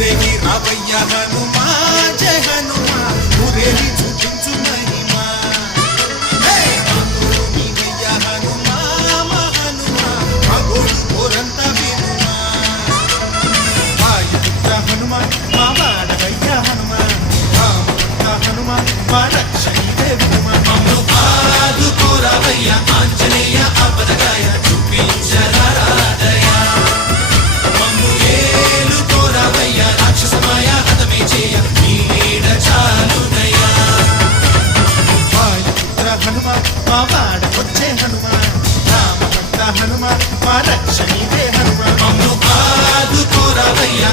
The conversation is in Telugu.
ఊరేగి రావయ్య హనుమా జయ హనుమా ఊరేగి చూపించు మహిమా నీవయ్య హనుమా మా హనుమా మా గోడు కోరంత వినుమా వాయుపుత్ర హనుమా మా వాడవయ్య హనుమా రామపుత్ర హనుమా మా రక్షణివే వినుమా మమ్ము ఆదుకోరావయ్య ఆంజనేయ ఆపదగాయ చూపించరాదయా మమ్ము ఏలుకోరావయ్య రాక్షసమాయ హతమే చేయ నీ నీడ చాలునయ్యా వాయుపుత్ర హనుమా మా వాడకొచ్చే హనుమా రామపుత్ర హనుమా మా రక్షణివే హనుమా మమ్ము ఆదుకోరావయ్య